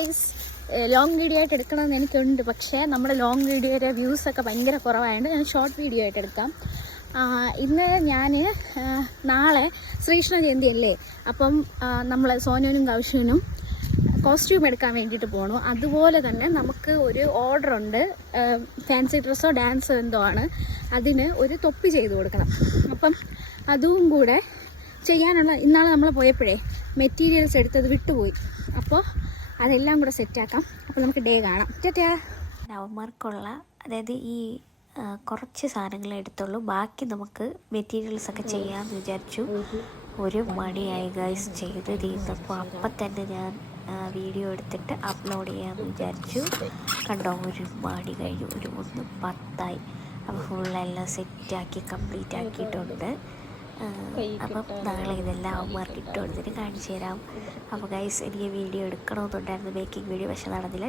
Guys, long video ആയിട്ട് എടുക്കണമെന്ന് എനിക്കുണ്ട്. പക്ഷേ നമ്മുടെ ലോങ് വീഡിയോയുടെ വ്യൂസൊക്കെ ഭയങ്കര കുറവായതുകൊണ്ട് ഞാൻ ഷോർട്ട് വീഡിയോ ആയിട്ട് എടുക്കാം. ഇന്ന് ഞാൻ നാളെ ശ്രീകൃഷ്ണ ജയന്തി അല്ലേ, അപ്പം നമ്മൾ സോനുവിനും കൗശിനും കോസ്റ്റ്യൂം എടുക്കാൻ വേണ്ടിയിട്ട് പോകണു. അതുപോലെ തന്നെ നമുക്ക് ഒരു ഓർഡർ ഉണ്ട്, ഫാൻസി ഡ്രസ്സോ ഡാൻസോ എന്തോ ആണ്. അതിന് ഒരു തൊപ്പി ചെയ്ത് കൊടുക്കണം. അപ്പം അതും കൂടെ ചെയ്യാനുള്ള ഇന്നാൾ നമ്മൾ പോയപ്പോഴേ മെറ്റീരിയൽസ് എടുത്തത് വിട്ടുപോയി. അപ്പോൾ അതെല്ലാം കൂടെ സെറ്റാക്കാം. അപ്പോൾ നമുക്ക് ഡേ കാണാം. നവന്മാർക്കുള്ള അതായത് ഈ കുറച്ച് സാധനങ്ങളെ എടുത്തുള്ളൂ, ബാക്കി നമുക്ക് മെറ്റീരിയൽസൊക്കെ ചെയ്യാമെന്ന് വിചാരിച്ചു. 1 മണിയായി ഗൈസ് ചെയ്ത് തീർന്നപ്പോൾ അപ്പം തന്നെ ഞാൻ വീഡിയോ എടുത്തിട്ട് അപ്ലോഡ് ചെയ്യാമെന്ന് വിചാരിച്ചു. കണ്ടോ, 1 മണി കഴിഞ്ഞു, 1:10 അപ്പോൾ ഫുള്ളെല്ലാം സെറ്റാക്കി കംപ്ലീറ്റ് ആക്കിയിട്ടുണ്ട്. അപ്പം നാളെ ഇതെല്ലാം അവന്മാർക്ക് ഇട്ട് കൊടുത്തിട്ട് കാണിച്ചു തരാം. അപ്പോൾ ഗൈസ്, എനിക്ക് വീഡിയോ എടുക്കണമെന്നുണ്ടായിരുന്നു, മേക്കിംഗ് വീഡിയോ, പക്ഷെ നടന്നില്ല.